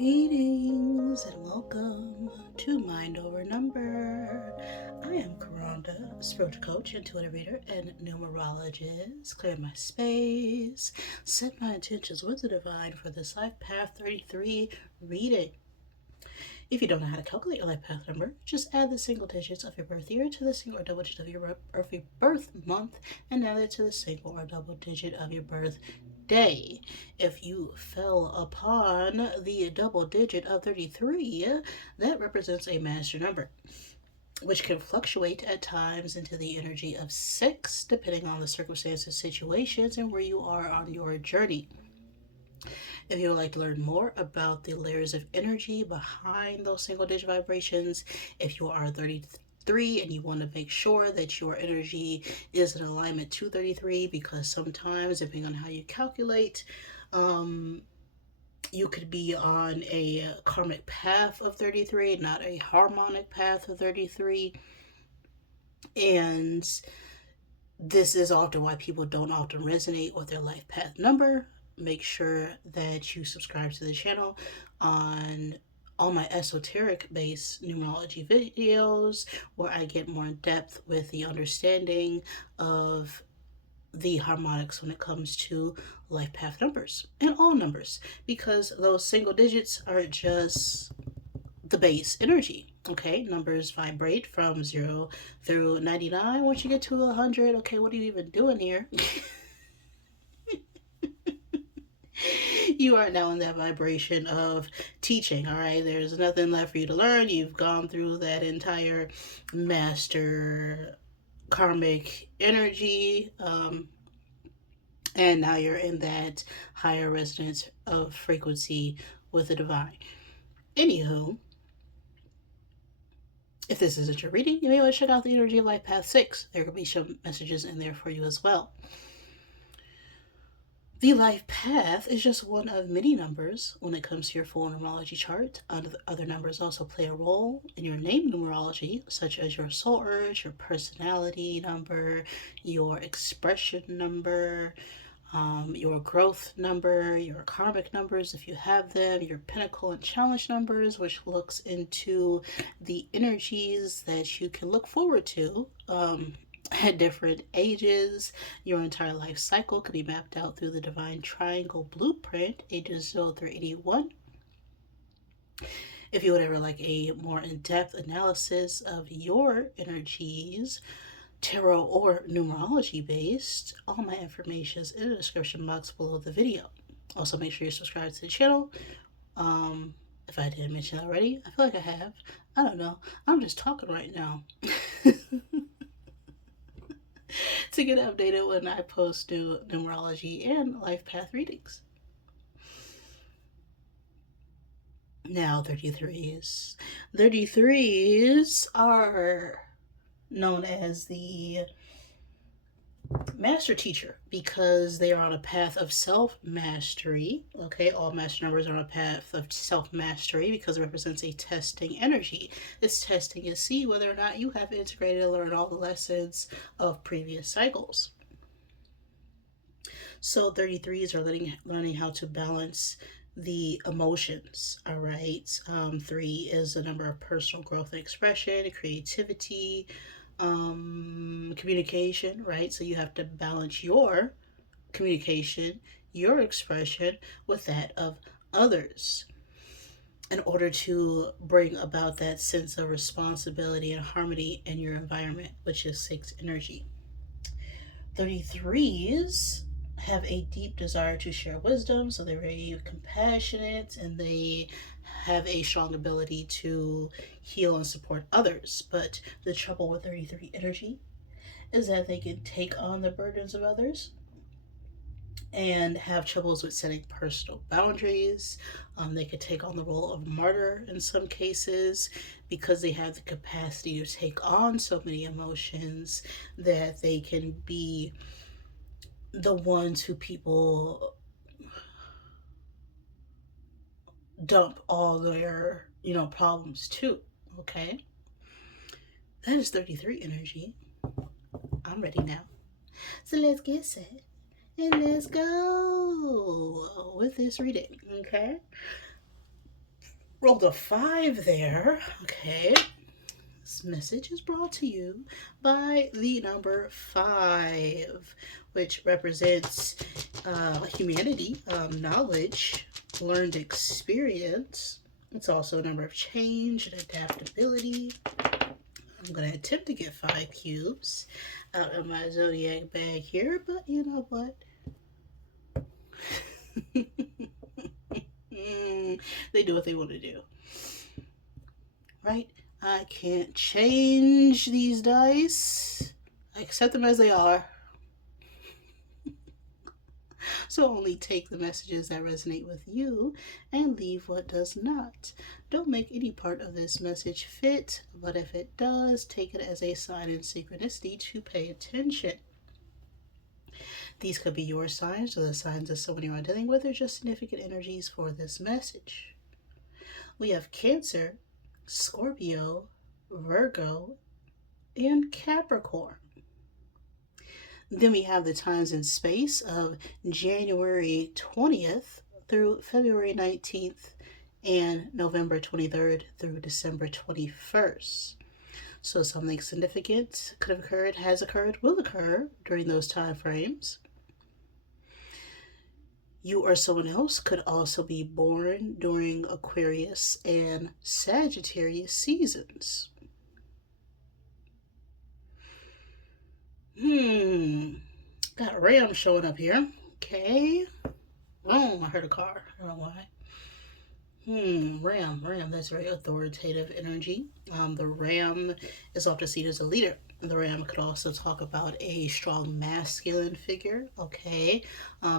Greetings and welcome to Mind Over Number. I am Karanda, spiritual coach, intuitive reader, and numerologist. Clear my space, set my intentions with the divine for this Life Path 33 reading. If you don't know how to calculate your life path number, just add the single digits of your birth year to the single or double digit of your birth month, and add it to the single or double digit of your birth day. If you fell upon the double digit of 33, that represents a master number, which can fluctuate at times into the energy of 6, depending on the circumstances, situations, and where you are on your journey. If you would like to learn more about the layers of energy behind those single digit vibrations, if you are 33 and you want to make sure that your energy is in alignment to 33, because sometimes, depending on how you calculate, you could be on a karmic path of 33, not a harmonic path of 33. And this is often why people don't often resonate with their life path number. Make sure that you subscribe to the channel on all my esoteric based numerology videos, where I get more in depth with the understanding of the harmonics when it comes to life path numbers and all numbers, because those single digits are just the base energy. Okay, numbers vibrate from 0 through 99. Once you get to 100, okay, what are you even doing here? You are now in that vibration of teaching. All right, there's nothing left for you to learn. You've gone through that entire master karmic energy, and now you're in that higher resonance of frequency with the divine. Anywho, if this isn't your reading, you may want to check out the Energy of Life Path 6. There could be some messages in there for you as well. The life path is just one of many numbers when it comes to your full numerology chart. Other numbers also play a role in your name numerology, such as your soul urge, your personality number, your expression number, your growth number, your karmic numbers if you have them, your pinnacle and challenge numbers, which looks into the energies that you can look forward to at different ages. Your entire life cycle could be mapped out through the divine triangle blueprint, ages 0 through 81. If you would ever like a more in-depth analysis of your energies, tarot or numerology based, all my information is in the description box below the video. Also, make sure you're subscribed to the channel. If I didn't mention it already, I feel like I have. I don't know. I'm just talking right now. To get updated when I post new numerology and life path readings. Now, 33s. 33s are known as the master teacher because they are on a path of self-mastery. Okay, all master numbers are on a path of self-mastery because it represents a testing energy. It's testing to see whether or not you have integrated and learned all the lessons of previous cycles. So 33s are learning how to balance the emotions. All right, 3 is a number of personal growth and expression, creativity, communication, right? So you have to balance your communication, your expression with that of others in order to bring about that sense of responsibility and harmony in your environment, which is 6 energy. 33s have a deep desire to share wisdom, so they're very compassionate and they have a strong ability to heal and support others. But the trouble with 33 energy is that they can take on the burdens of others and have troubles with setting personal boundaries. They could take on the role of martyr in some cases because they have the capacity to take on so many emotions that they can be the ones who people dump all their, problems to. Okay? That is 33 energy. I'm ready now. So let's get set and let's go with this reading. Okay? Rolled a 5 there. Okay. This message is brought to you by the number 5, which represents humanity, knowledge, learned experience. It's also a number of change and adaptability. I'm going to attempt to get 5 cubes out of my zodiac bag here, but you know what? They do what they want to do. Right? I can't change these dice. I accept them as they are. So only take the messages that resonate with you and leave what does not. Don't make any part of this message fit, but if it does, take it as a sign in synchronicity to pay attention. These could be your signs or the signs of someone you are dealing with, or just significant energies for this message. We have Cancer, Scorpio, Virgo, and Capricorn. Then we have the times and space of January 20th through February 19th and November 23rd through December 21st. So something significant could have occurred, has occurred, will occur during those time frames. You or someone else could also be born during Aquarius and Sagittarius seasons. Got a ram showing up here. Okay. Oh, I heard a car. I don't know why. Ram. That's very authoritative energy. The ram is often seen as a leader. The ram could also talk about a strong masculine figure. Okay.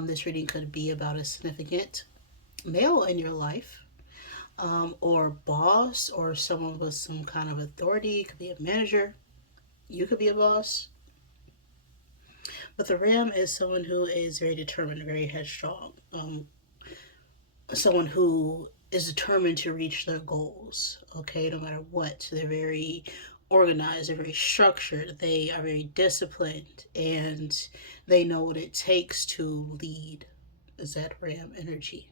This reading could be about a significant male in your life. Or boss, or someone with some kind of authority. It could be a manager. You could be a boss. But the ram is someone who is very determined, very headstrong. Someone who is determined to reach their goals, okay, no matter what. They're very organized, they're very structured, they are very disciplined, and they know what it takes to lead. Is that ram energy?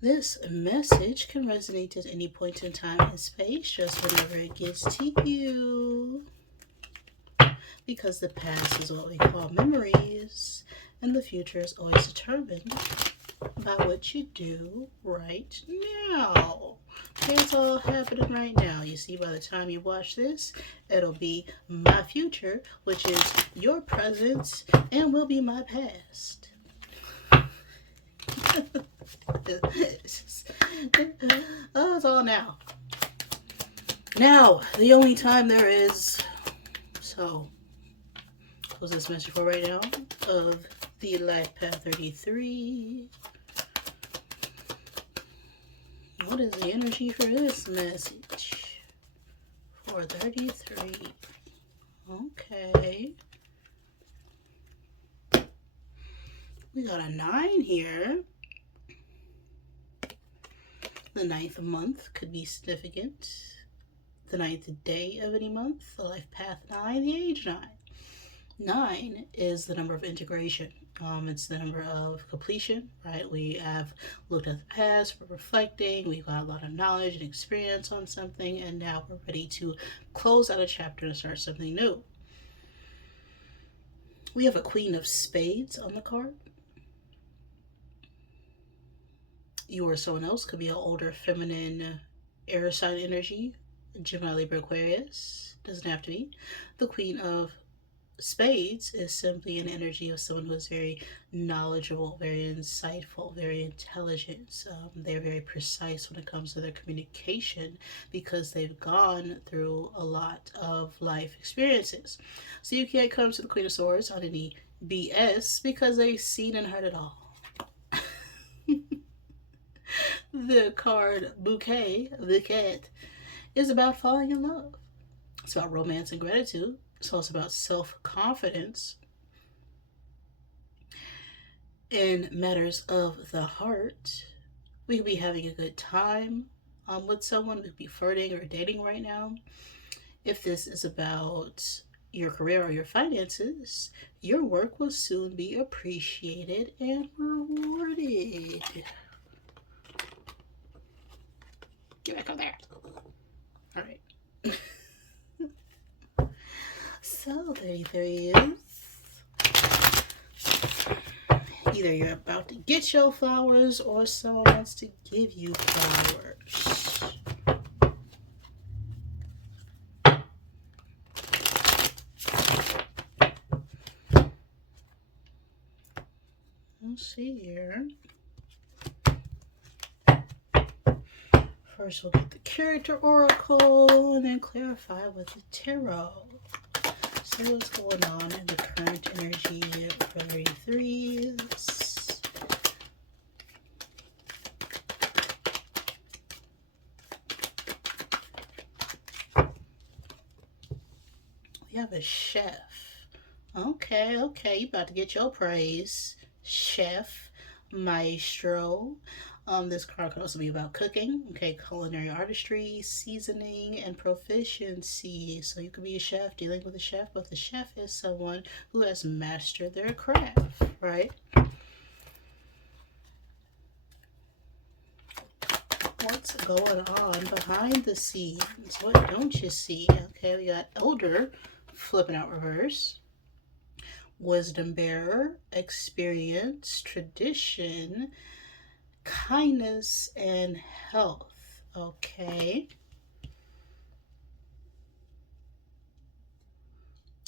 This message can resonate at any point in time and space, just whenever it gets to you. Because the past is what we call memories, and the future is always determined by what you do right now. It's all happening right now. You see, by the time you watch this, it'll be my future, which is your present, and will be my past. Oh, it's all now. Now, the only time there is. So, what's this message for right now? Of the Life Path 33. What is the energy for this message? For 33. Okay. We got a 9 here. The 9th month could be significant. The 9th day of any month. The Life Path 9, the age 9. 9 is the number of integration. It's the number of completion, right? We have looked at the past, we're reflecting, we've got a lot of knowledge and experience on something, and now we're ready to close out a chapter and start something new. We have a Queen of Spades on the card. You or someone else could be an older feminine air sign energy, Gemini, Libra, Aquarius. Doesn't have to be. The Queen of Spades is simply an energy of someone who is very knowledgeable, very insightful, very intelligent. They're very precise when it comes to their communication because they've gone through a lot of life experiences. So you can't come to the Queen of Swords on any BS because they've seen and heard it all. The card Bouquet, the cat, is about falling in love. It's about romance and gratitude. It's also about self-confidence in matters of the heart. We could be having a good time with someone. We could be flirting or dating right now. If this is about your career or your finances, your work will soon be appreciated and rewarded. Get back up there. All right. So, 33s. Either you're about to get your flowers or someone wants to give you flowers. Let's see here. First, we'll get the character oracle and then clarify with the tarot. So, what's going on in the current energy for 33s? We have a chef. Okay, you about to get your praise. Chef, maestro. This card could also be about cooking, okay, culinary artistry, seasoning, and proficiency. So you could be a chef dealing with a chef, but the chef is someone who has mastered their craft, right? What's going on behind the scenes? What don't you see? Okay, we got elder flipping out reverse. Wisdom bearer, experience, tradition, kindness, and health. Okay.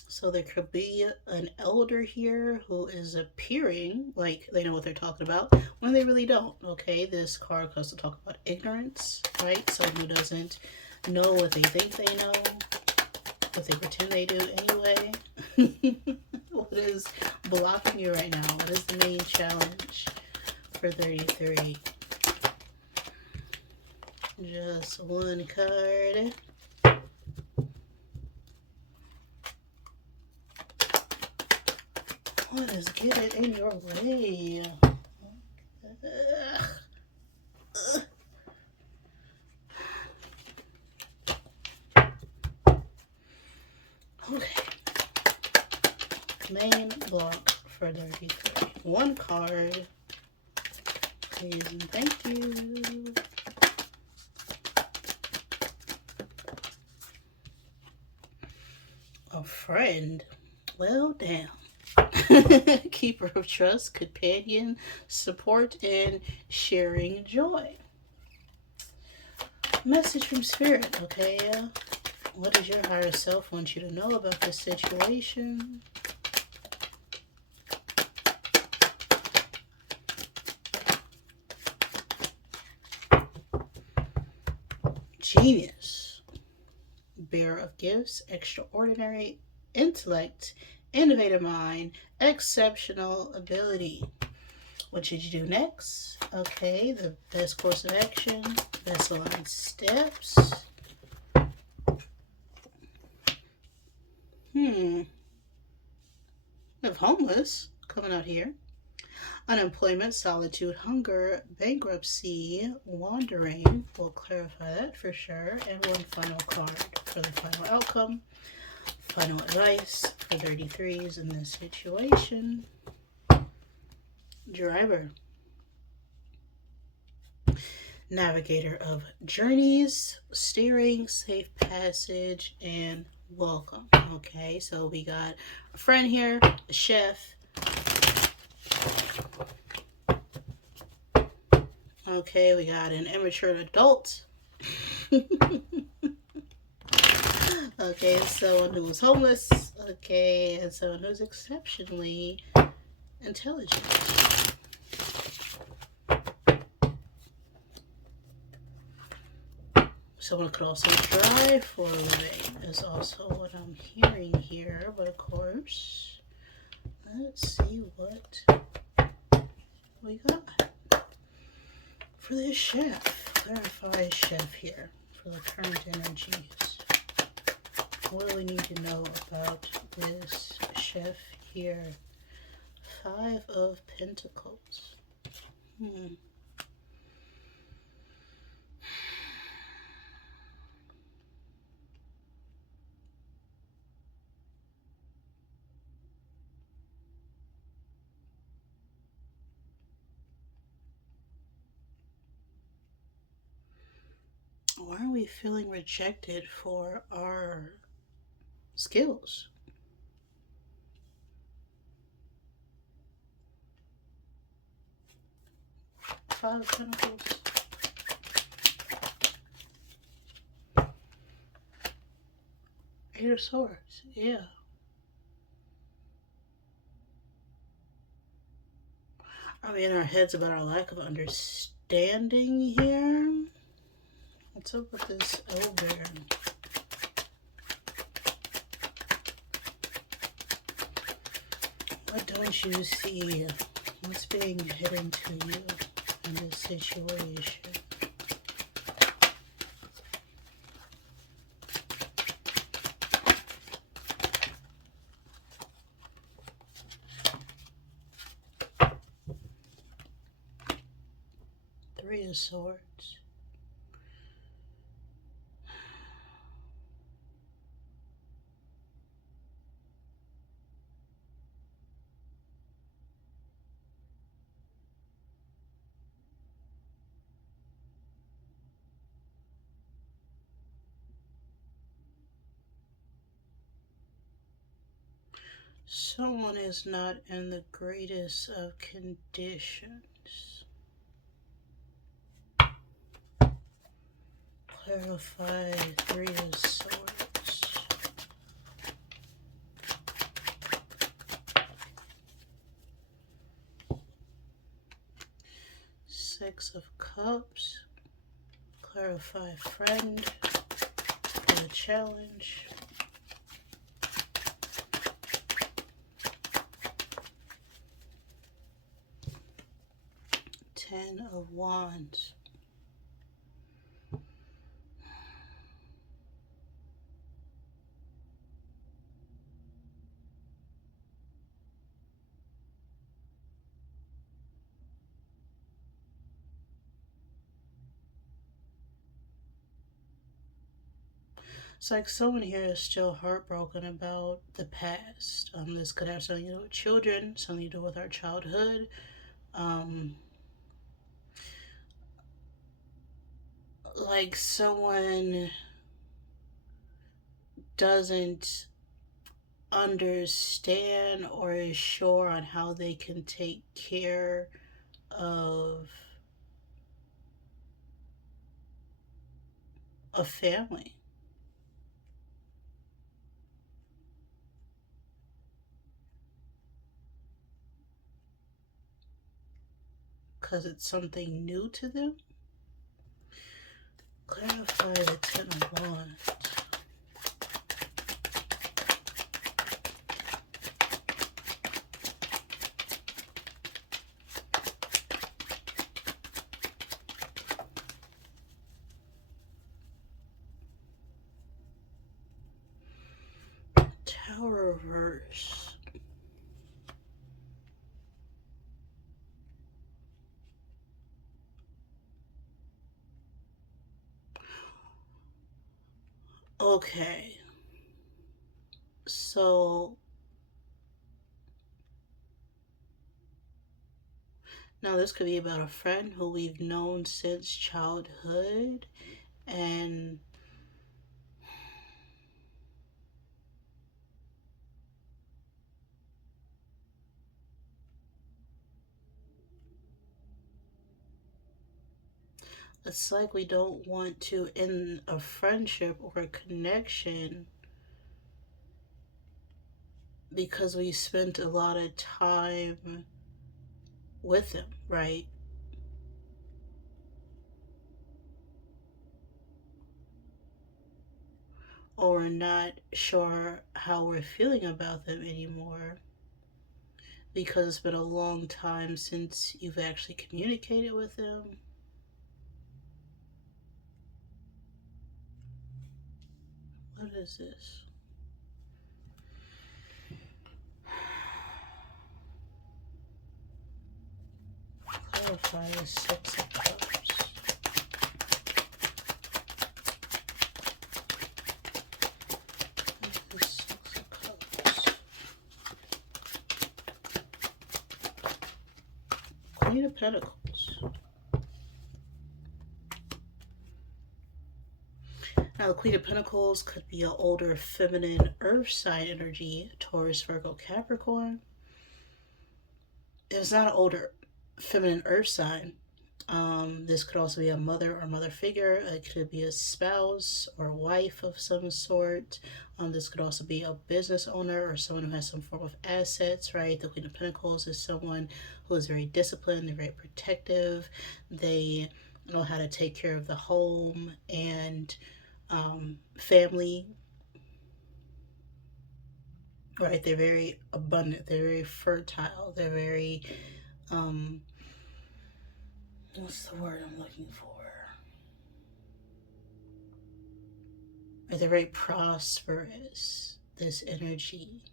So there could be an elder here who is appearing like they know what they're talking about when they really don't. Okay, this card goes to talk about ignorance, right? Someone who doesn't know what they think they know, what they pretend they do anyway. What is blocking you right now? What is the main challenge for 33? Just one card. What is getting in your way? Okay. Main block for 33. One card. Please and thank you. A friend. Well, damn. Keeper of trust, companion, support, and sharing joy. Message from spirit, okay? What does your higher self want you to know about this situation? Genius. Bearer of gifts, extraordinary intellect, innovative mind, exceptional ability. What should you do next? Okay, the best course of action, best aligned steps. We have homeless coming out here. Unemployment, solitude, hunger, bankruptcy, wandering. We'll clarify that for sure. And one final card for the final outcome. Final advice for 33s in this situation. Driver. Navigator of journeys, steering, safe passage, and welcome. Okay, so we got a friend here, a chef. Okay, we got an immature adult. Okay, someone who was homeless. Okay, and someone who's exceptionally intelligent. Someone could also drive for a living is also what I'm hearing here. But of course, let's see what we got for this chef. Clarify chef here for the current energies. What do we need to know about this chef here? 5 of Pentacles. Why are we feeling rejected for our skills? Five of Pentacles. Eight of Swords. Yeah. Are we in our heads about our lack of understanding here? What's up with this over? What don't you see? What's being hidden to you in this situation? Three of Swords. Someone is not in the greatest of conditions. Clarify Three of Swords. Six of Cups. Clarify friend. A challenge. Ten of Wands. It's like someone here is still heartbroken about the past. This could have something to do with children, something to do with our childhood. Like someone doesn't understand or is sure on how they can take care of a family. Because it's something new to them. Clarify the Ten of Wands. Tower reverse. Okay. So now this could be about a friend who we've known since childhood, and it's like we don't want to end a friendship or a connection because we spent a lot of time with them, right? Or we're not sure how we're feeling about them anymore because it's been a long time since you've actually communicated with them. What is this? Clarify the Six of Cups. The Six of Cups. Queen of Pentacles. Now, the Queen of Pentacles could be an older feminine earth sign energy, Taurus, Virgo, Capricorn. It's not an older feminine earth sign. This could also be a mother or mother figure. It could be a spouse or wife of some sort. This could also be a business owner or someone who has some form of assets, right? The Queen of Pentacles is someone who is very disciplined, they're very protective, they know how to take care of the home and family, right? They're very abundant, they're very fertile, they're very, what's the word I'm looking for? They're very prosperous, this energy.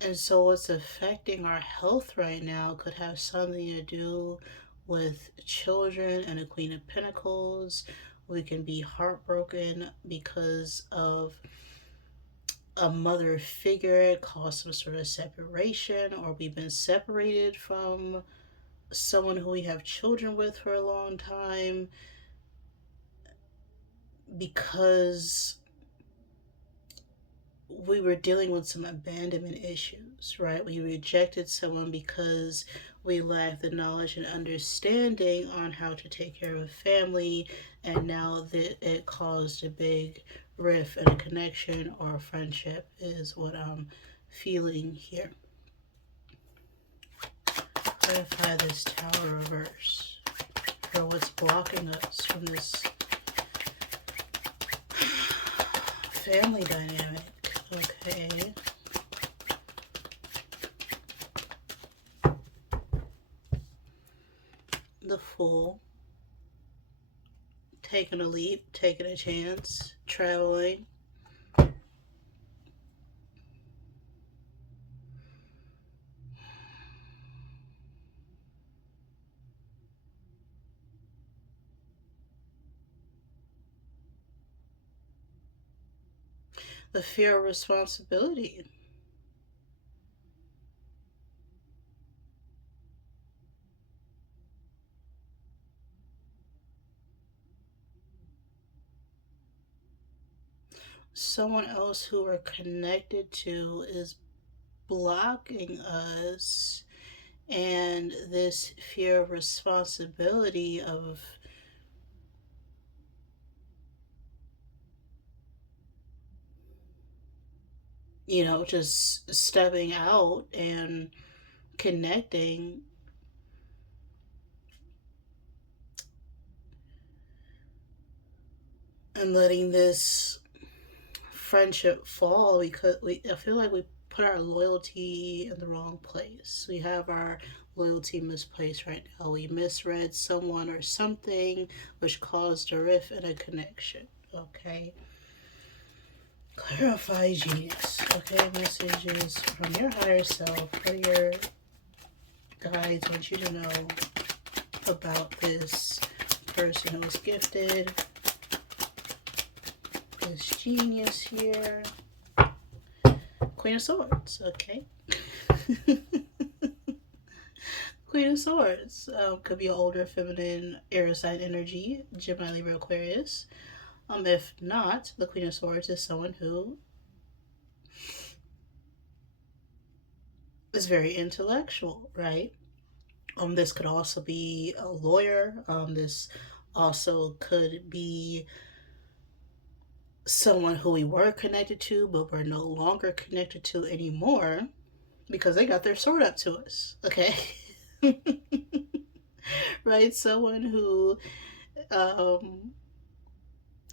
And so, what's affecting our health right now could have something to do with children and a Queen of Pentacles. We can be heartbroken because of a mother figure caused some sort of separation, or we've been separated from someone who we have children with for a long time because we were dealing with some abandonment issues, right? We rejected someone because we lacked the knowledge and understanding on how to take care of a family, and now that it caused a big rift in a connection or a friendship, is what I'm feeling here. Clarify this Tower reverse for what's blocking us from this family dynamic. Okay. The Fool. Taking a leap, taking a chance, traveling. The fear of responsibility. Someone else who we're connected to is blocking us, and this fear of responsibility of just stepping out and connecting and letting this friendship fall because I feel like we put our loyalty in the wrong place. We have our loyalty misplaced right now. We misread someone or something which caused a rift in a connection. Okay. Clarify genius. Okay, messages from your higher self. What your guides want you to know about this person who was gifted, this genius here. Queen of Swords, okay. Queen of Swords could be an older feminine air sign energy, Gemini, Libra, Aquarius. If not, the Queen of Swords is someone who is very intellectual, right? This could also be a lawyer. This also could be someone who we were connected to, but we're no longer connected to anymore because they got their sword up to us. Okay. Right? Someone who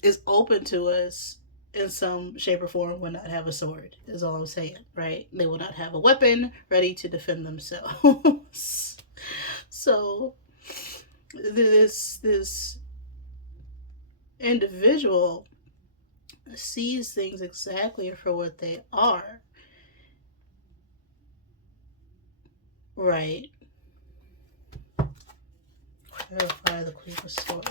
is open to us in some shape or form will not have a sword, is all I'm saying, right? They will not have a weapon ready to defend themselves. So this individual sees things exactly for what they are, right? Clarify the Queen of Swords.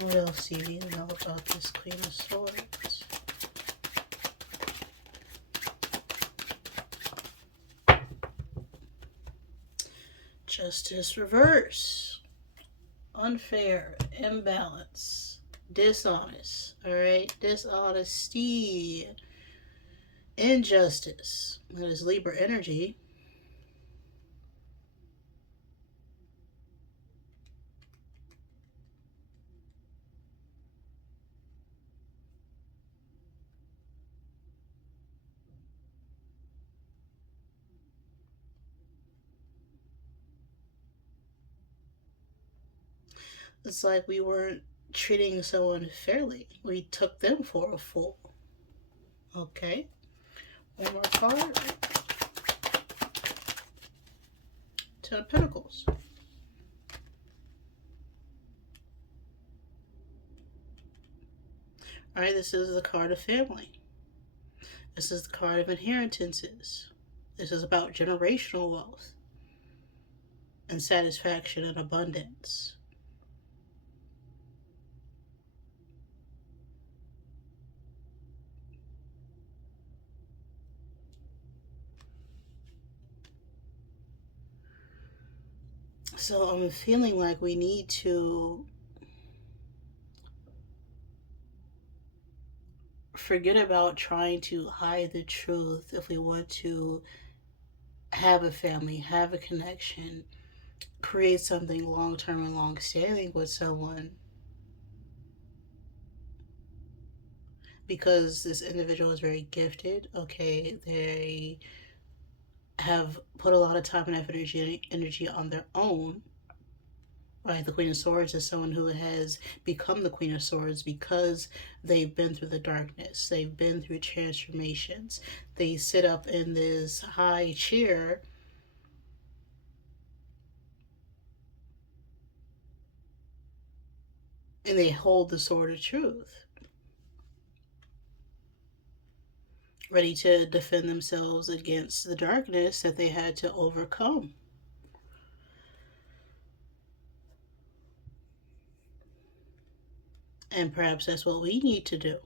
What else do you need to know about this Queen of Swords? Justice reverse. Unfair, imbalance, dishonest. All right, dishonesty, injustice. That is Libra energy. It's like we weren't treating someone fairly. We took them for a fool. Okay. One more card. Ten of Pentacles. Alright, this is the card of family. This is the card of inheritances. This is about generational wealth and satisfaction and abundance. So I'm feeling like we need to forget about trying to hide the truth if we want to have a family, have a connection, create something long term and long standing with someone. Because this individual is very gifted, okay, they have put a lot of time and effort, energy on their own. Right, the Queen of Swords is someone who has become the Queen of Swords because they've been through the darkness. They've been through transformations. They sit up in this high chair and they hold the sword of truth, ready to defend themselves against the darkness that they had to overcome. And perhaps that's what we need to do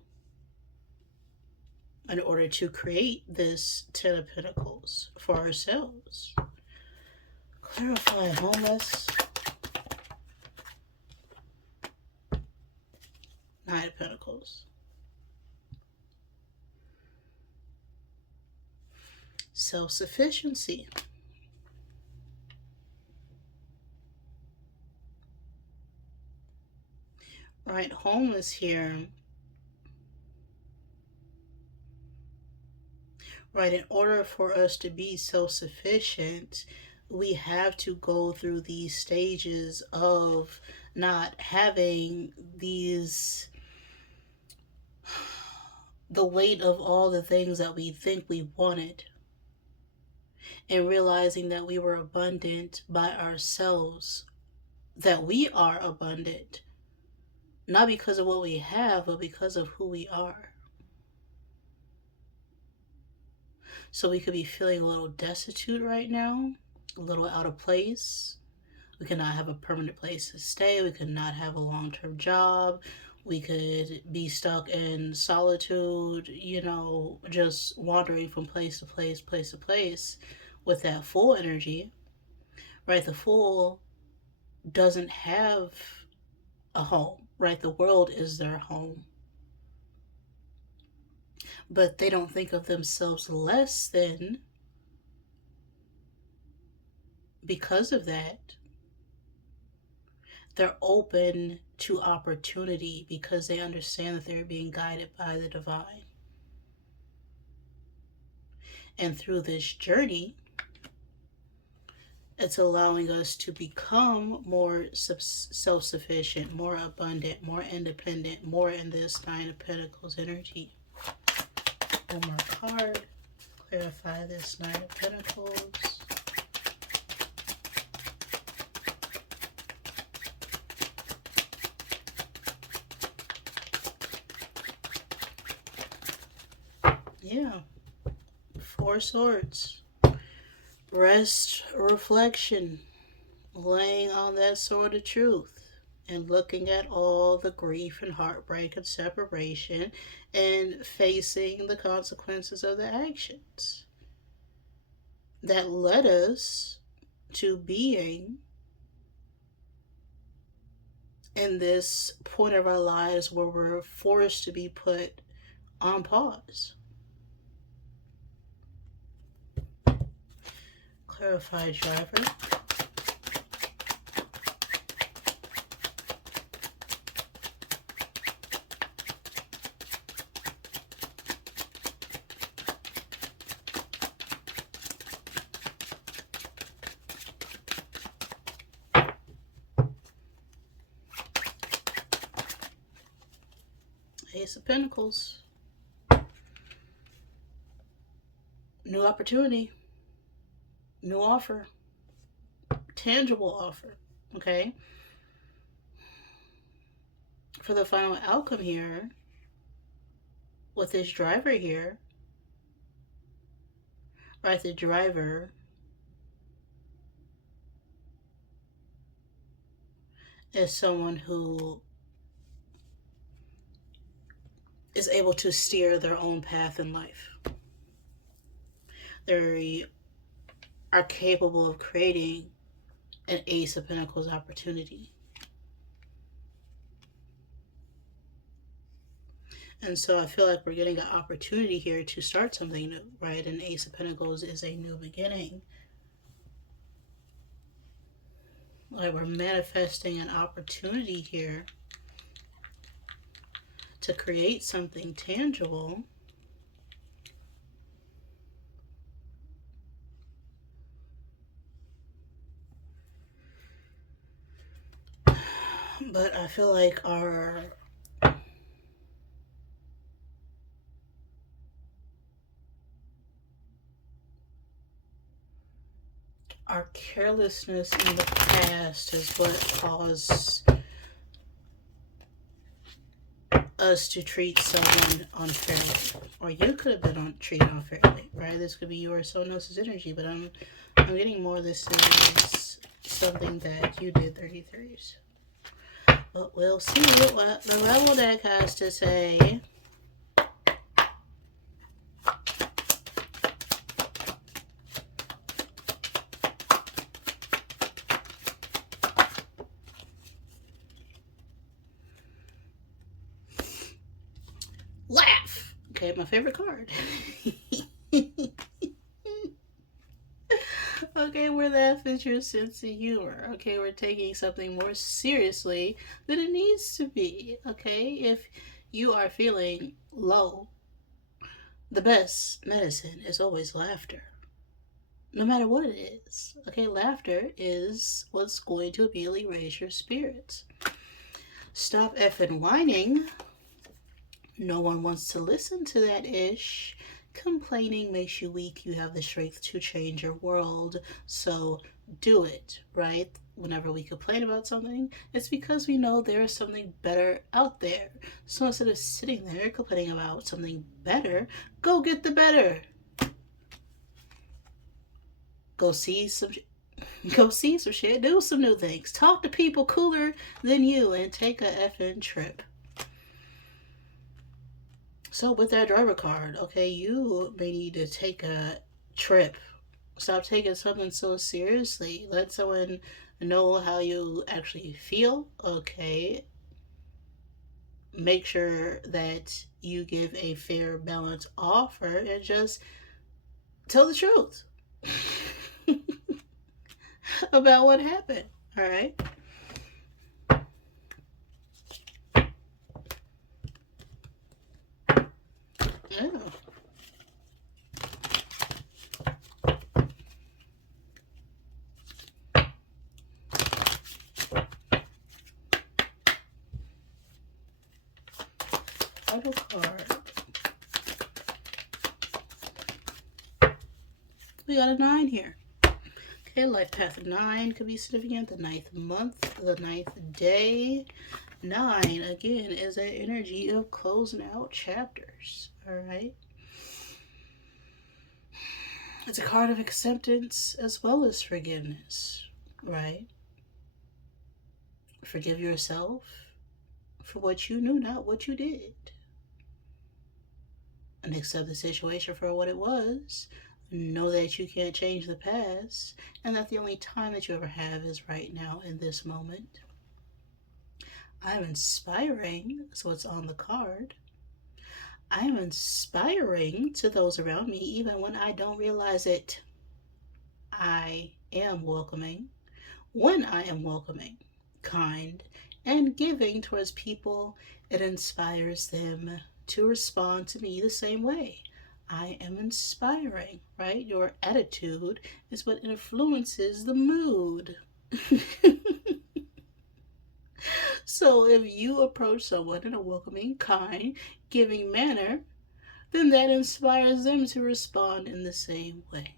in order to create this Ten of Pentacles for ourselves. Clarify homeless. Nine of Pentacles. Self-sufficiency. Right, homeless here. Right, in order for us to be self-sufficient, we have to go through these stages of not having the weight of all the things that we think we wanted, and realizing that we were abundant by ourselves, that we are abundant, not because of what we have, but because of who we are. So we could be feeling a little destitute right now, a little out of place. We could not have a permanent place to stay. We could not have a long-term job. We could be stuck in solitude, just wandering from place to place, place to place with that Fool energy. Right? The Fool doesn't have a home, right? The world is their home. But they don't think of themselves less than because of that. They're open to opportunity because they understand that they're being guided by the divine. And through this journey, it's allowing us to become more self-sufficient, more abundant, more independent, more in this Nine of Pentacles energy. One more card. Clarify this Nine of Pentacles. Yeah. Four Swords. Rest, reflection, laying on that sword of truth and looking at all the grief and heartbreak and separation and facing the consequences of the actions that led us to being in this point of our lives where we're forced to be put on pause. Clarified driver. Ace of Pentacles. New opportunity. New offer. Tangible offer. Okay? For the final outcome here, with this driver here, right? The driver is someone who is able to steer their own path in life. They are capable of creating an Ace of Pentacles opportunity. And so I feel like we're getting an opportunity here to start something new, right? An Ace of Pentacles is a new beginning. Like we're manifesting an opportunity here to create something tangible. But I feel like our carelessness in the past is what caused us to treat someone unfairly. Or you could have been treated unfairly, right? This could be you or someone else's energy, but I'm getting more this is something that you did, 33s. But we'll see what the Rebel deck has to say. Laugh! Okay, my favorite card. Okay, where that fits your sense of humor. Okay, we're taking something more seriously than it needs to be. Okay, if you are feeling low, the best medicine is always laughter. No matter what it is. Okay, laughter is what's going to immediately raise your spirits. Stop effing whining. No one wants to listen to that ish. Complaining makes you weak. You have the strength to change your world. So do it, right? Whenever we complain about something, it's because we know there is something better out there. So instead of sitting there complaining about something better, go get the better. Go see some shit. Do some new things. Talk to people cooler than you and take a effing trip. So with that driver card, okay, you may need to take a trip. Stop taking something so seriously. Let someone know how you actually feel, okay? Make sure that you give a fair, balanced offer and just tell the truth about what happened, all right? Yeah. Title card. We got a 9 here. Okay, life path 9 could be significant. The 9th month, the 9th day. 9, again, is that energy of closing out chapters. Alright? It's a card of acceptance as well as forgiveness. Right? Forgive yourself for what you knew, not what you did. And accept the situation for what it was. Know that you can't change the past and that the only time that you ever have is right now in this moment. I'm inspiring, so it's on the card. I am inspiring to those around me even when I don't realize it. I am welcoming. When I am welcoming, kind, and giving towards people, it inspires them to respond to me the same way. I am inspiring, right? Your attitude is what influences the mood. So if you approach someone in a welcoming, kind, giving manner, then that inspires them to respond in the same way.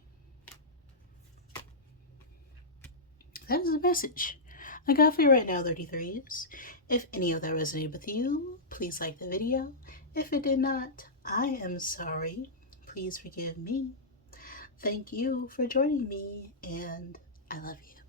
That is the message I got for you right now, 33s. If any of that resonated with you, please like the video. If it did not, I am sorry. Please forgive me. Thank you for joining me, and I love you.